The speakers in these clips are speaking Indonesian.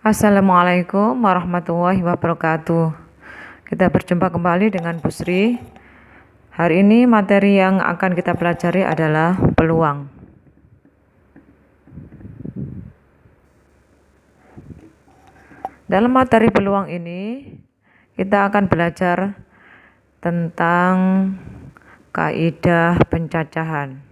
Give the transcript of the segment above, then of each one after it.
Assalamualaikum warahmatullahi wabarakatuh. Kita berjumpa kembali dengan Bu Sri. Hari ini materi yang akan kita pelajari adalah peluang. Dalam materi peluang ini, kita akan belajar tentang kaidah pencacahan.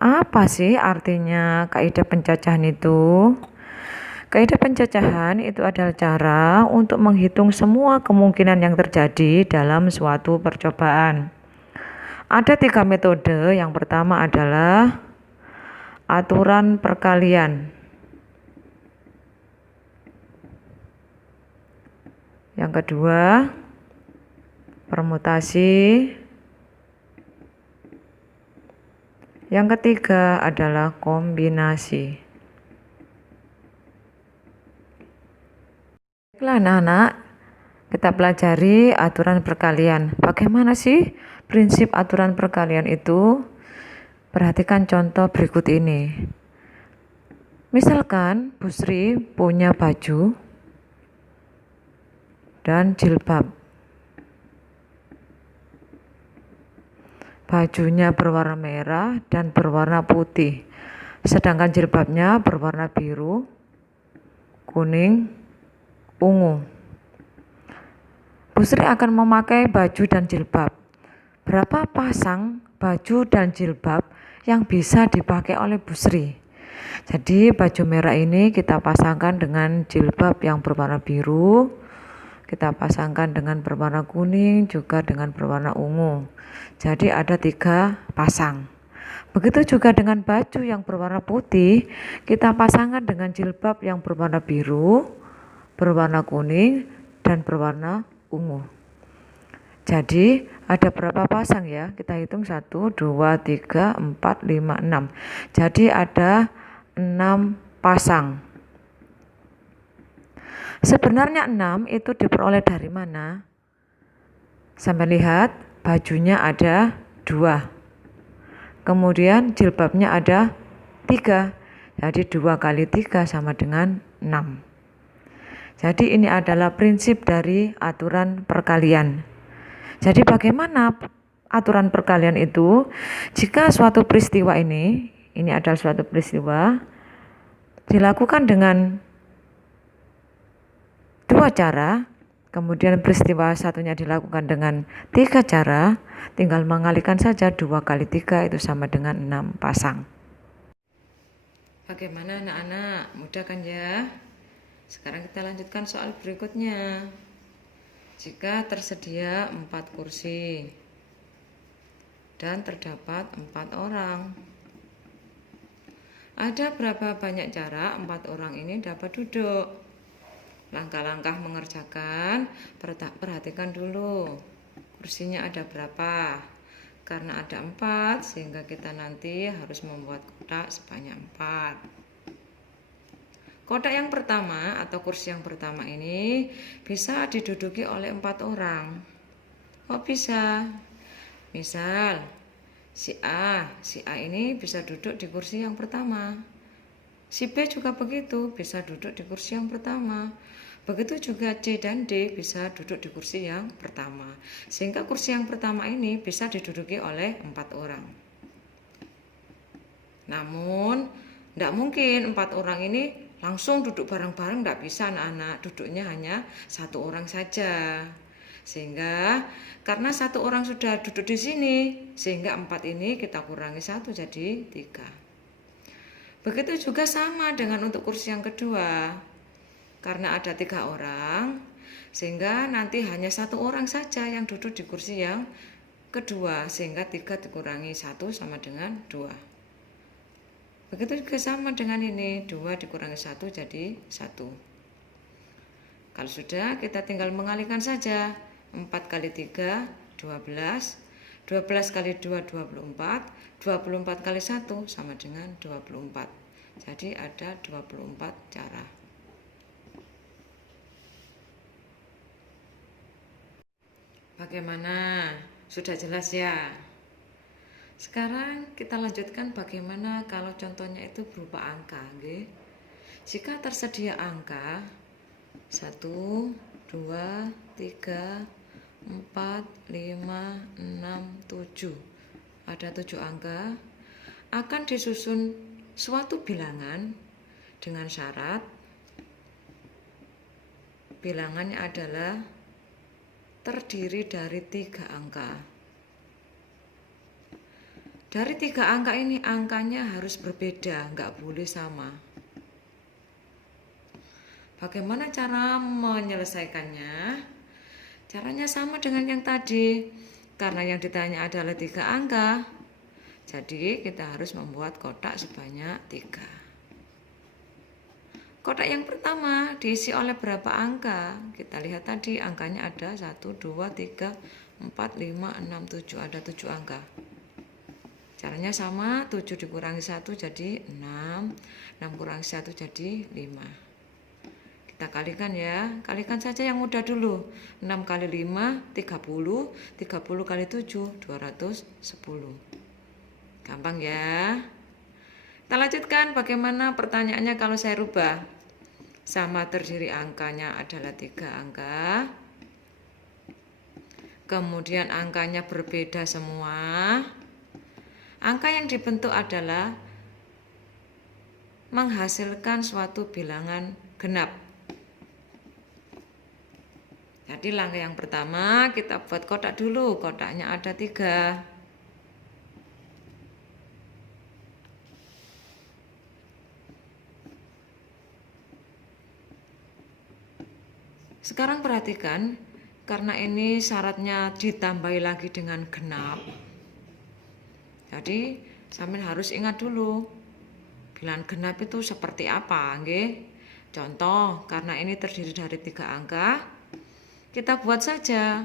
Apa sih artinya kaidah pencacahan itu? Kaidah pencacahan itu adalah cara untuk menghitung semua kemungkinan yang terjadi dalam suatu percobaan. Ada 3 metode. Yang pertama adalah aturan perkalian. Yang kedua, permutasi. Yang ketiga adalah kombinasi. Baiklah anak-anak, kita pelajari aturan perkalian. Bagaimana sih prinsip aturan perkalian itu? Perhatikan contoh berikut ini. Misalkan Bu Sri punya baju dan jilbab. Bajunya berwarna merah dan berwarna putih, sedangkan jilbabnya berwarna biru, kuning, ungu. Bu Sri akan memakai baju dan jilbab. Berapa pasang baju dan jilbab yang bisa dipakai oleh Bu Sri? Jadi baju merah ini kita pasangkan dengan jilbab yang berwarna biru, kita pasangkan dengan berwarna kuning, juga dengan berwarna ungu. Jadi ada 3 pasang. Begitu juga dengan baju yang berwarna putih, kita pasangkan dengan jilbab yang berwarna biru, berwarna kuning, dan berwarna ungu. Jadi ada berapa pasang ya? Kita hitung 1, 2, 3, 4, 5, 6. Jadi ada 6 pasang. Sebenarnya 6 itu diperoleh dari mana? Sampai lihat, bajunya ada 2. Kemudian jilbabnya ada 3. Jadi 2 kali 3 sama dengan 6. Jadi ini adalah prinsip dari aturan perkalian. Jadi bagaimana aturan perkalian itu? Jika suatu peristiwa ini adalah suatu peristiwa, dilakukan dengan 2 cara, kemudian peristiwa satunya dilakukan dengan 3 cara, tinggal mengalikan saja 2 kali 3 itu sama dengan 6 pasang. Bagaimana anak-anak? Mudah kan ya? Sekarang kita lanjutkan soal berikutnya. Jika tersedia 4 kursi dan terdapat 4 orang, ada berapa banyak cara 4 orang ini dapat duduk? Langkah-langkah mengerjakan, perhatikan dulu kursinya ada berapa. Karena ada 4 sehingga kita nanti harus membuat kotak sebanyak 4. Kotak yang pertama atau kursi yang pertama ini bisa diduduki oleh 4 orang. Oh bisa. Misal si A ini bisa duduk di kursi yang pertama. Si B juga begitu, bisa duduk di kursi yang pertama. Begitu juga C dan D bisa duduk di kursi yang pertama. Sehingga kursi yang pertama ini bisa diduduki oleh 4 orang. Namun, tidak mungkin 4 orang ini langsung duduk bareng-bareng, tidak bisa anak-anak. Duduknya hanya 1 orang saja. Sehingga karena 1 orang sudah duduk di sini, sehingga 4 ini kita kurangi 1 jadi 3. Begitu juga sama dengan untuk kursi yang kedua. Karena ada 3 orang, sehingga nanti hanya 1 orang saja yang duduk di kursi yang kedua, sehingga 3 dikurangi 1 sama dengan 2. Begitu juga sama dengan ini, 2 dikurangi 1 jadi 1. Kalau sudah, kita tinggal mengalihkan saja. 4 kali 3, 12. 12 kali 2, 24. 24 kali 1 sama dengan 24. Jadi ada 24 cara. Bagaimana? Sudah jelas ya? Sekarang kita lanjutkan bagaimana kalau contohnya itu berupa angka, nggih. Jika tersedia angka 1, 2, 3, 4, 5, 6, 7. Ada 7 angka. Akan disusun suatu bilangan dengan syarat bilangannya adalah terdiri dari 3 angka. Dari 3 angka ini angkanya harus berbeda, nggak boleh sama. Bagaimana cara menyelesaikannya? Caranya sama dengan yang tadi. Karena yang ditanya adalah 3 angka, jadi kita harus membuat kotak sebanyak 3. Kotak yang pertama diisi oleh berapa angka? Kita lihat tadi angkanya ada 1, 2, 3, 4, 5, 6, 7. Ada 7 angka. Caranya sama, 7 dikurangi 1 jadi 6, 6 kurangi 1 jadi 5. Kita kalikan ya, kalikan saja yang mudah dulu. 6 kali 5, 30, 30 kali 7, 210. Gampang ya. Kita lanjutkan bagaimana pertanyaannya kalau saya rubah. Sama terdiri angkanya adalah 3 angka. Kemudian angkanya berbeda semua. Angka yang dibentuk adalah menghasilkan suatu bilangan genap. Jadi langkah yang pertama kita buat kotak dulu. Kotaknya ada 3. Sekarang perhatikan, karena ini syaratnya ditambahi lagi dengan genap. Jadi, sampean harus ingat dulu bilangan genap itu seperti apa, nggih? Contoh, karena ini terdiri dari 3 angka, kita buat saja.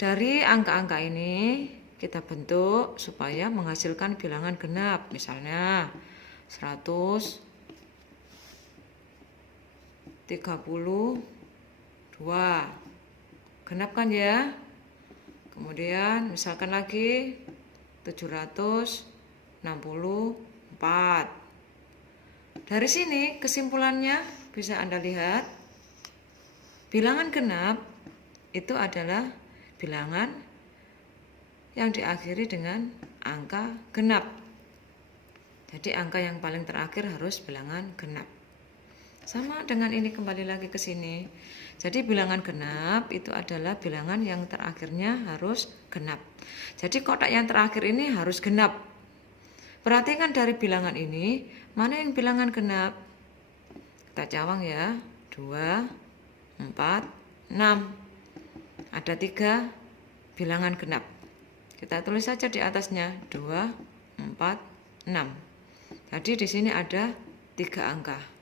Dari angka-angka ini kita bentuk supaya menghasilkan bilangan genap. Misalnya 132. Genap kan ya? Kemudian misalkan lagi 764. Dari sini kesimpulannya bisa Anda lihat, bilangan genap itu adalah bilangan yang diakhiri dengan angka genap. Jadi angka yang paling terakhir harus bilangan genap. Sama dengan ini, kembali lagi ke sini. Jadi bilangan genap itu adalah bilangan yang terakhirnya harus genap. Jadi kotak yang terakhir ini harus genap. Perhatikan dari bilangan ini, mana yang bilangan genap? Kita cawang ya. 2, 4, 6. Ada 3 bilangan genap. Kita tulis saja di atasnya 2, 4, 6. Jadi di sini ada 3 angka.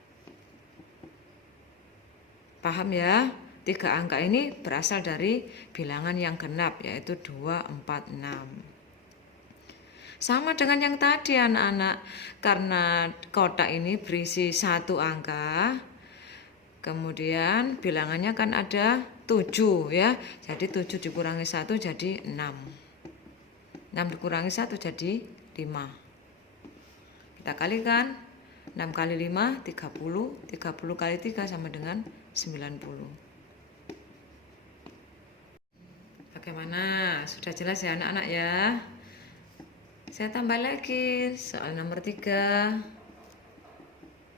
Paham ya? 3 angka ini berasal dari bilangan yang genap, yaitu 2, 4, 6. Sama dengan yang tadi anak-anak, karena kotak ini berisi 1 angka, kemudian bilangannya kan ada 7 ya. Jadi 7 dikurangi 1 jadi 6. 6 dikurangi 1 jadi 5. Kita kalikan, 6 kali 5, 30. 30 kali 3 sama dengan 90. Bagaimana? Sudah jelas ya anak-anak ya? Saya tambah lagi soal nomor 3.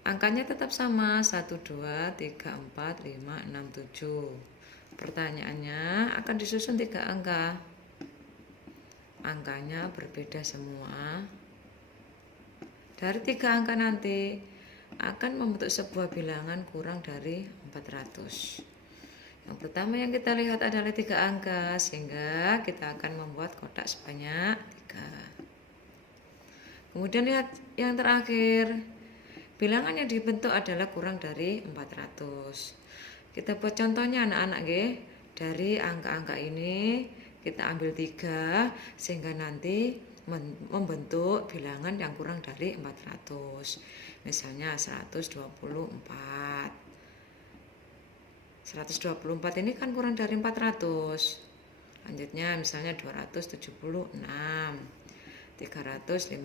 Angkanya tetap sama, 1, 2, 3, 4, 5, 6, 7. Pertanyaannya akan disusun 3 angka. Angkanya berbeda semua. Dari 3 angka nanti akan membentuk sebuah bilangan kurang dari 400. Yang pertama yang kita lihat adalah 3 angka, sehingga kita akan membuat kotak sebanyak 3. Kemudian lihat yang terakhir, bilangan yang dibentuk adalah kurang dari 400. Kita buat contohnya anak-anak nggih. Dari angka-angka ini kita ambil 3 sehingga nanti membentuk bilangan yang kurang dari 400. Misalnya 124. 124 ini kan kurang dari 400. Lanjutnya misalnya 276. 351.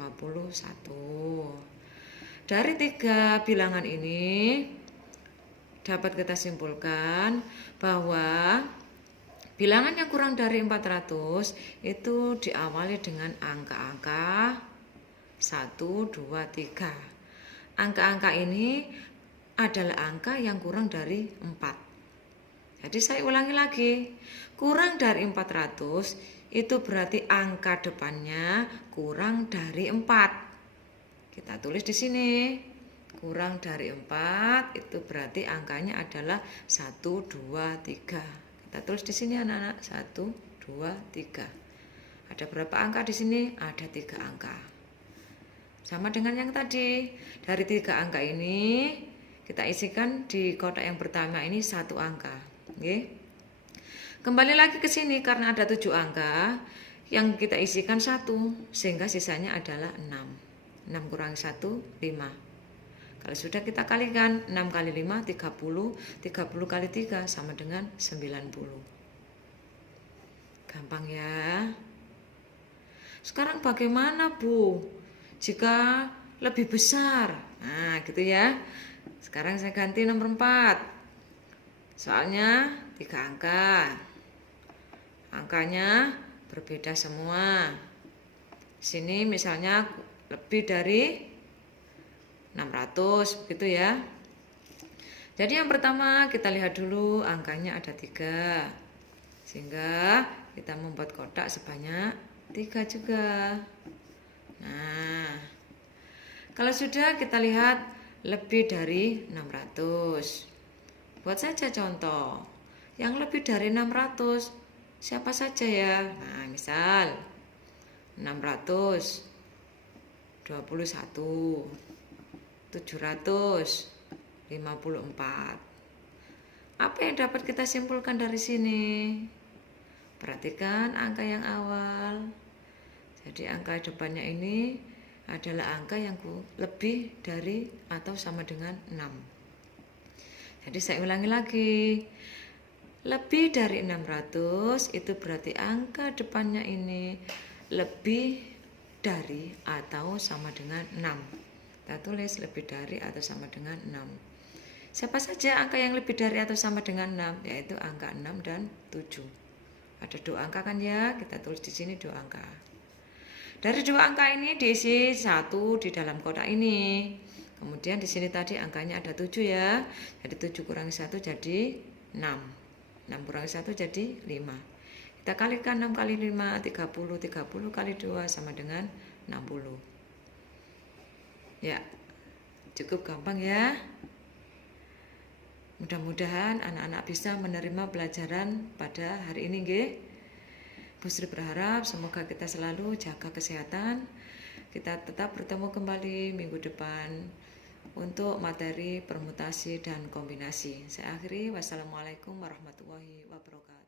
Dari 3 bilangan ini dapat kita simpulkan bahwa bilangan yang kurang dari 400 itu diawali dengan angka-angka 1, 2, 3. Angka-angka ini adalah angka yang kurang dari 4. Jadi saya ulangi lagi, kurang dari 400 itu berarti angka depannya kurang dari 4. Kita tulis di sini. Kurang dari 4 itu berarti angkanya adalah 1, 2, 3. Kita tulis di sini anak-anak, 1, 2, 3. Ada berapa angka di sini? Ada 3 angka. Sama dengan yang tadi. Dari 3 angka ini kita isikan di kotak yang pertama ini 1 angka. Oke. Kembali lagi ke sini karena ada 7 angka, yang kita isikan 1 sehingga sisanya adalah 6. 6 kurang 1, 5. Kalau sudah kita kalikan 6 kali 5, 30. 30 kali 3 sama dengan 90. Gampang ya. Sekarang bagaimana Bu jika lebih besar? Nah gitu ya. Sekarang saya ganti nomor 4. Soalnya 3 angka. Angkanya berbeda semua. Sini misalnya lebih dari 600 begitu ya. Jadi yang pertama kita lihat dulu angkanya ada 3. Sehingga kita membuat kotak sebanyak 3 juga. Nah, kalau sudah kita lihat lebih dari 600. Buat saja contoh. Yang lebih dari 600 siapa saja ya? Nah, misal 621, 754. Apa yang dapat kita simpulkan dari sini? Perhatikan angka yang awal. Jadi angka depannya ini adalah angka yang lebih dari atau sama dengan 6. Jadi saya ulangi lagi. Lebih dari 600 itu berarti angka depannya ini lebih dari atau sama dengan 6. Kita tulis lebih dari atau sama dengan 6. Siapa saja angka yang lebih dari atau sama dengan 6? Yaitu angka 6 dan 7. Ada 2 angka kan ya? Kita tulis di sini 2 angka. Dari 2 angka ini diisi 1 di dalam kotak ini. Kemudian di sini tadi angkanya ada 7 ya. Jadi 7 kurang 1 jadi 6. 6 kurang 1 jadi 5. Kita kalikan 6 kali 5, 30. 30 kali 2 sama dengan 60. Ya, cukup gampang ya. Mudah-mudahan anak-anak bisa menerima pelajaran pada hari ini nggih. Bu Sri berharap semoga kita selalu jaga kesehatan. Kita tetap bertemu kembali minggu depan untuk materi permutasi dan kombinasi. Saya akhiri, wassalamualaikum warahmatullahi wabarakatuh.